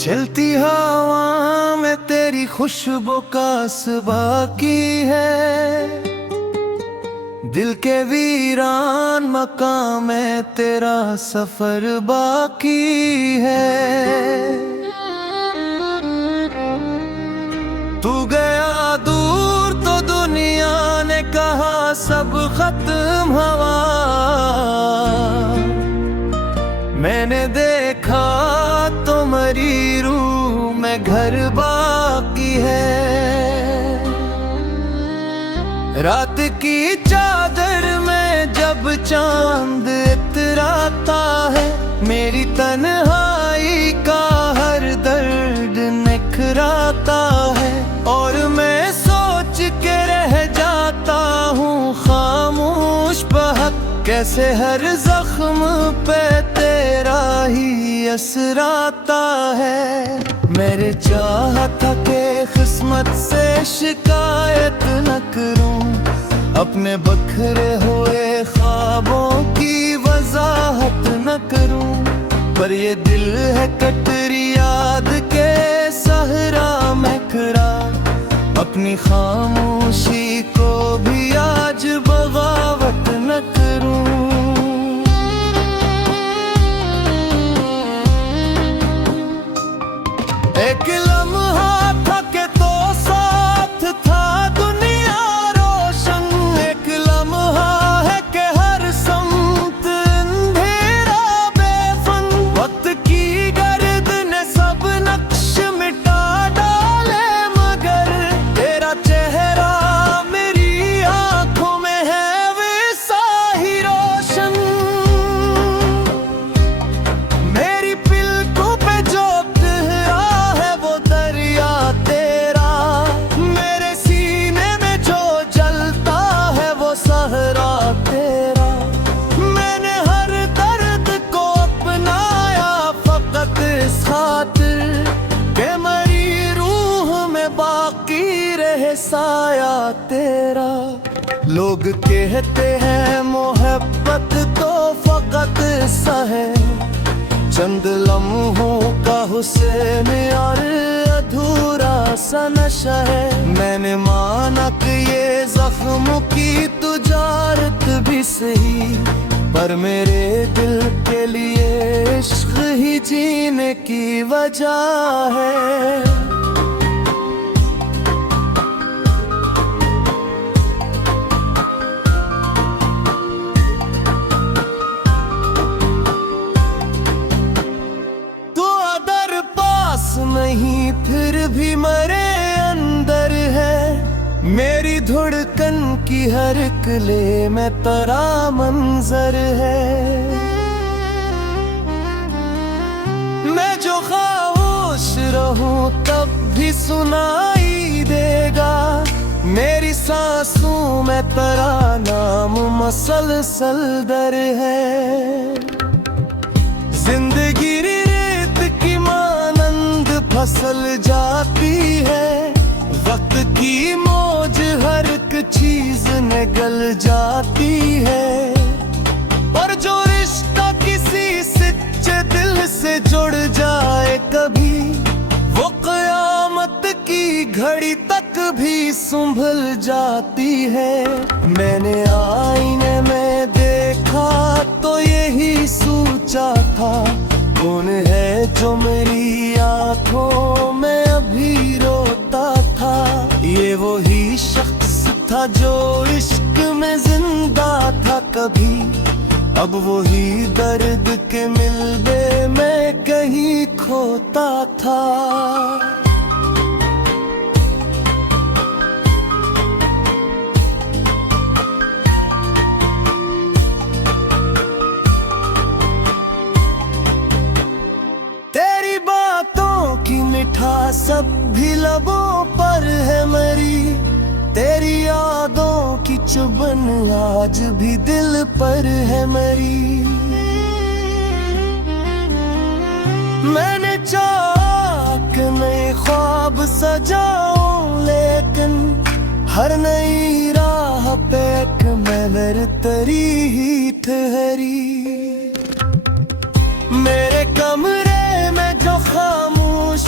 चलती हवा में तेरी खुशबू का बाकी है, दिल के वीरान मकाम में तेरा सफर बाकी है। तू गया दूर तो दुनिया ने कहा सब खत्म हवा, मैंने देखा तो मरी रूह में घर बाकी है। रात की चादर में जब चांद इतराता है, मेरी तन्हाई का हर दर्द निखराता है। और मैं सोच के रह जाता हूँ खामोश बहक, कैसे हर जख्म पे तेरा ही असर आता है। मेरे चाहता के किस्मत से शिकायत न करूं, अपने बखरे हुए ख्वाबों की वजाहत न करूं, पर ये दिल है कटरी याद के सहरा में खड़ा, अपनी खामोशी को भी आज बगावत न करूं। एक लम्हा था के तो साथ था दुनिया रोशन, एक लम्हा है के हर समत अंधेरा बेफन। वक्त की गर्द ने सब नक्श मिटा डाले, मगर तेरा चेहरा मेरी आंखों में है वैसा ही रोशन। मेरी पलकों पे जो साया तेरा। लोग कहते हैं मोहब्बत तो फकत सा है, चंद लम्हों का हुस्न और अधूरा सा नशा है। मैंने माना कि ये जख्मों की तुजारत भी सही, पर मेरे दिल के लिए इश्क ही जीने की वजह है। नहीं फिर भी मरे अंदर है, मेरी धड़कन की हर कले में तेरा मंजर है। मैं जो खामोश रहूं तब भी सुनाई देगा, मेरी सांसों में तेरा नाम मसलसल दर है। जिंदगी फसल जाती है, वक्त की मौज हर एक चीज निगल जाती है। पर जो रिश्ता किसी सच्चे दिल से जुड़ जाए कभी, वो क़यामत की घड़ी तक भी संभल जाती है। मैंने आईने में देखा तो यही सोचा था, कौन है जो मेरी आंखों में अभी रोता था। ये वही शख्स था जो इश्क में जिंदा था कभी, अब वही दर्द के मिलबे में कहीं खोता था। सब भी लबों पर है मरी, तेरी यादों की चुभन आज भी दिल पर है मरी। मैंने चाहा कि नए ख्वाब सजाऊं, लेकिन हर नई राह पे एक महर तरी ही ठहरी। मेरे कमरे में जो खामोश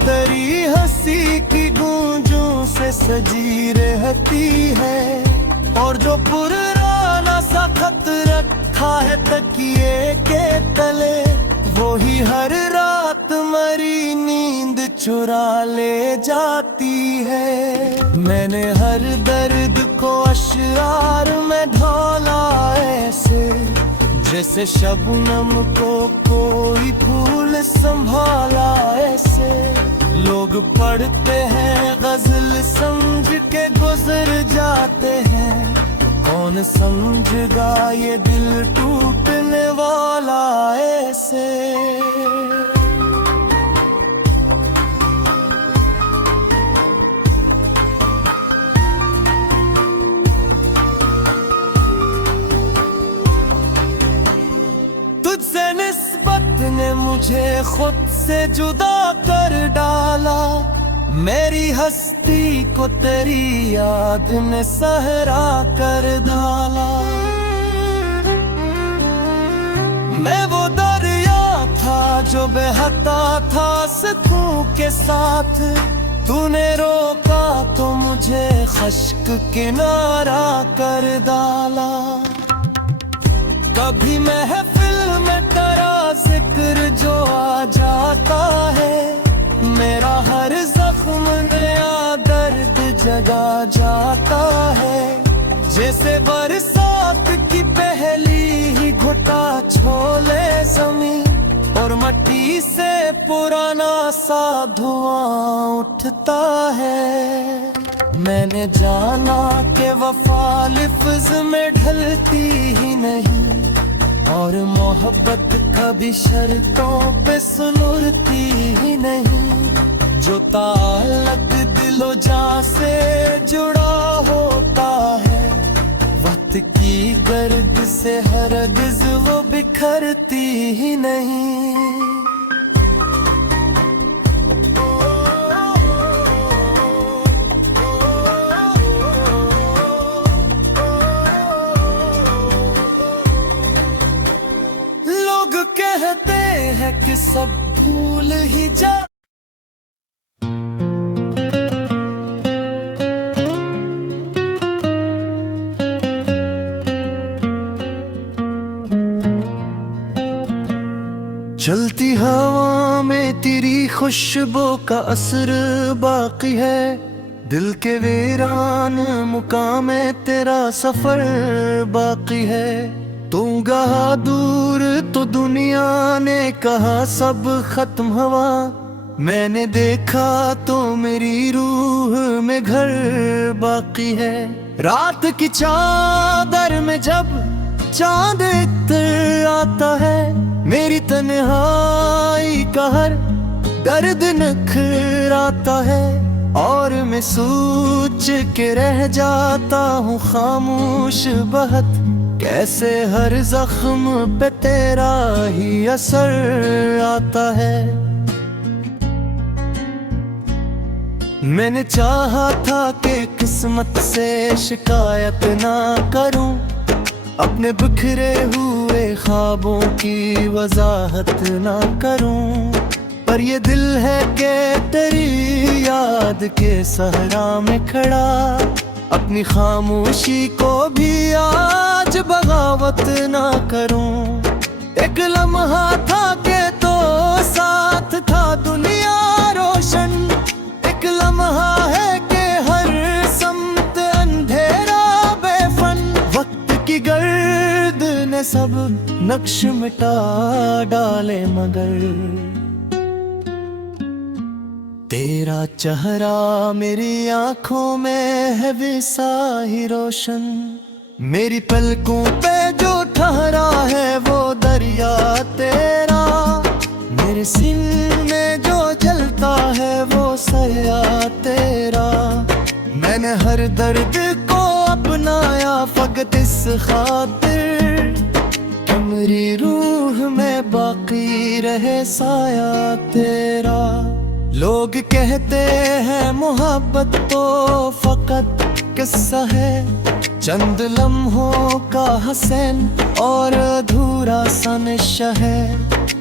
तेरी हंसी की गूंजों से सजी रहती है। और जो पुराना सा खत रखा है तकिए के तले, वो ही हर रात मरी नींद चुरा ले जाती है। मैंने हर दर्द को अशरार में ढाला ऐसे, जैसे शबनम को कोई फूल संभाला ऐसे। लोग पढ़ते हैं गजल समझ के गुजर जाते हैं, कौन समझेगा ये दिल टूटने वाला ऐसे। तुझसे निस्बत ने मुझे खुद से जुदा कर डाला, मेरी हस्ती को तेरी याद ने सहरा कर डाला। मैं वो दरिया था जो बहता था सुकून के साथ, तूने रोका तो मुझे खश्क किनारा कर डाला। कभी महफिल में तेरा जिक्र जो आ जाता है, मेरा हर जख्म नया दर्द जगा जाता है। जैसे बरसात की पहली ही घुटा छोले जमीन, और मट्टी से पुराना सा धुआं उठता है। मैंने जाना कि वफा लिफ्ज में ढलती ही नहीं, और मोहब्बत कभी शर्तों पे सुनुरती ही नहीं। जो ताल्लुक दिलो जान से जुड़ा होता है, वक्त की गर्द से हरगिज़ वो बिखरती ही नहीं। कहते हैं कि सब भूल ही जा। चलती हवा में तेरी खुशबू का असर बाकी है, दिल के वीरान मुकाम में तेरा सफर बाकी है। तू गहा दूर तो दुनिया ने कहा सब खत्म हुआ, मैंने देखा तो मेरी रूह में घर बाकी है। रात की चादर में जब चांद इतर आता है, मेरी तन्हाई का हर दर्द नखराता है। और मैं सोच के रह जाता हूँ खामोश बहुत, कैसे हर जख्म पे तेरा ही असर आता है। मैंने चाहा था कि किस्मत से शिकायत ना करूं, अपने बिखरे हुए ख्वाबों की वजाहत ना करूं। पर ये दिल है कि तेरी याद के सहरा में खड़ा, अपनी खामोशी को भी आज बगावत ना करूं। एक लम्हा था कि तो साथ था दुनिया रोशन, एक लम्हा है कि हर समत अंधेरा बेफन। वक्त की गर्द ने सब नक्श मिटा डाले, मगर तेरा चेहरा मेरी आंखों में है वैसा ही रोशन। मेरी पलकों पे जो ठहरा है वो दरिया तेरा, मेरे सीने में जो जलता है वो सया तेरा। मैंने हर दर्द को अपनाया फकत इस खातिर, कि मेरी रूह में बाकी रहे साया तेरा। लोग कहते हैं मोहब्बत तो फकत किस्सा है, चंद लम्हों का हसन और अधूरा सा नशा है।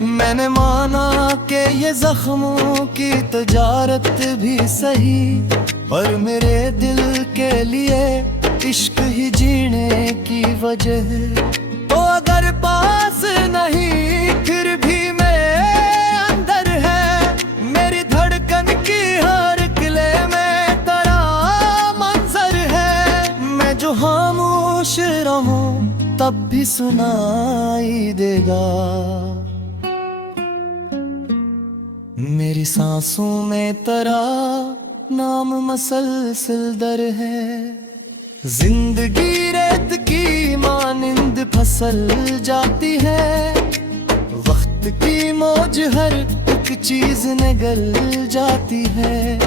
मैंने माना कि ये जख्मों की तजारत भी सही, पर मेरे दिल के लिए इश्क ही जीने की वजह। तो अगर पास नहीं फिर भी मैं अंदर है, मेरी धड़कन की हर किले में तेरा मंजर है। मैं जो खामोश रहूं तब भी सुनाई देगा, मेरी सांसों में तेरा नाम मसलसल दर है। जिंदगी रेत की मानिंद फसल जाती है, वक्त की मौज हर एक चीज निगल जाती है।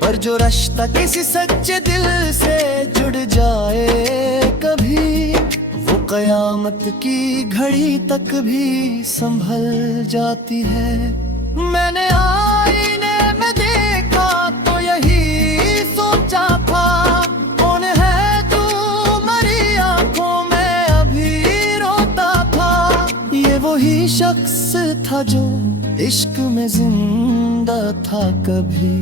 पर जो रिश्ता किसी सच्चे दिल से जुड़ जाए कभी, वो कयामत की घड़ी तक भी संभल जाती है। मैंने आईने में देखा तो यही सोचा था, कौन है तू मरी आंखों में अभी रोता था। ये वही शख्स था जो इश्क में जिंदा था कभी,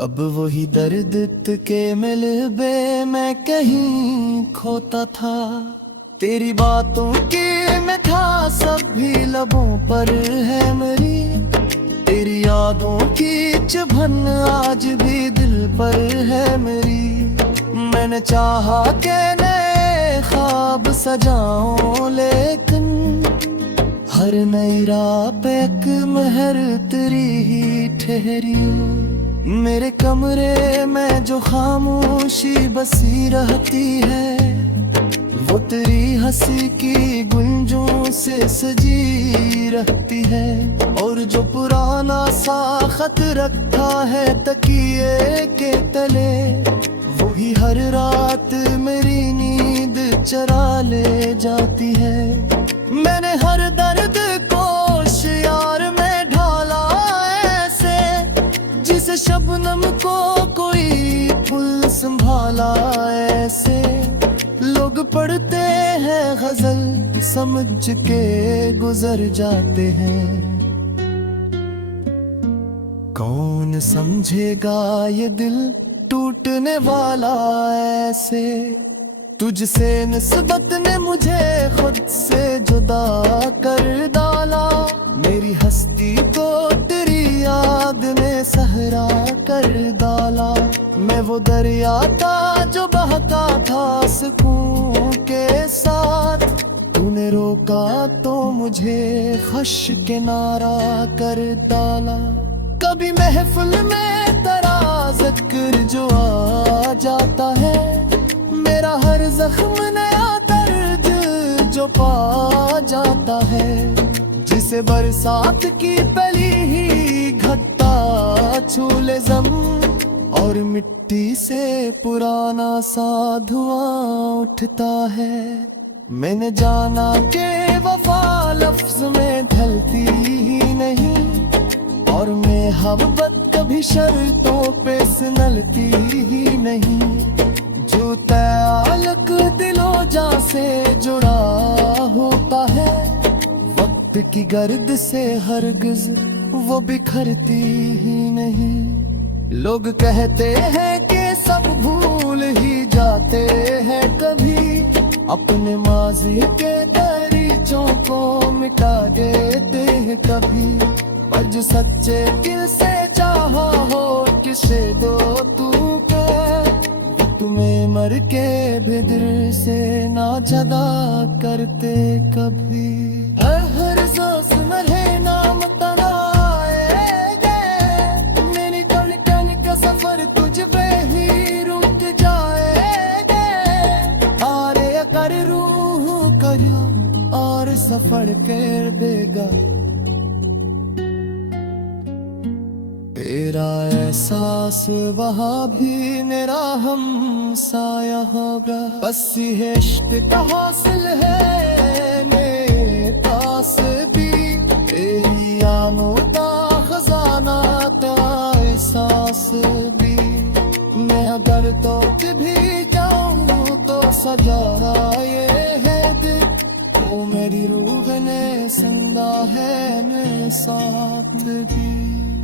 अब वही दर्द के मिलबे मैं कहीं खोता था। तेरी बातों की मिठास सब भी लबों पर है मेरी, तेरी यादों की चुभन आज भी दिल पर है मेरी। मैंने चाहा कि नए ख्वाब सजाऊं, लेकिन हर नई राह पे एक महर तेरी ही ठहरी। मेरे कमरे में जो खामोशी बसी रहती है, वो तेरी हंसी की गुंजों से सजी रहती है। और जो पुराना सा खत रखा है तकिए के तले, वही हर रात मेरी नींद चरा ले जाती है। मैंने हर दर्द को शियार में ढाला ऐसे, जिसे शबनम को कोई फूल संभाला ऐसे। लोग पढ़ते हैं गजल समझ के गुजर जाते हैं, कौन समझेगा ये दिल टूटने वाला ऐसे। तुझसे निस्बत ने मुझे खुद से जुदा कर डाला, मेरी हस्ती को तेरी याद ने सहरा कर डाला। मैं वो दरिया था जो बहता था सुकून के साथ, तूने रोका तो मुझे खश किनारा कर डाला। कभी महफिल में तेरा जिक्र जो आ जाता है, मेरा हर जख्म नया दर्द जो पा जाता है। जिसे बरसात की पहली ही घटा छू ले जम, और मिट्टी से पुराना सा धुआं उठता है। मैंने जाना कि वफा लफ्ज में ढलती ही नहीं, और मैं मोहब्बत कभी शर्तों पे संभलती ही नहीं। जो ताल्लुक दिलो जा से जुड़ा होता है, वक्त की गर्द से हरगिज वो बिखरती ही नहीं। लोग कहते हैं कि सब भूल ही जाते हैं कभी, अपने माजी के दरीचों को मिटा देते हैं कभी। पर जो सच्चे दिल से चाहा हो किसे दो तू के, तुम्हें मर के भी दिल से ना जुदा करते कभी। हर सांस मरे नाम तनाएगे, मेरी धड़कन का सफर तुझ पे ही रुक जाएगे। आरे कर रूह करो और सफर कर देगा, तेरा एहसास वहाँ भी मेरा हम साया होगा। बस ये इश्क का हासिल है मेरे पास भी, तेरी आमोदा खजाना तेरा एहसास भी। मैं अगर तो भी जाऊँ तो सजा ये है दिल, वो मेरी रूह जिंदा है मेरे साथ भी।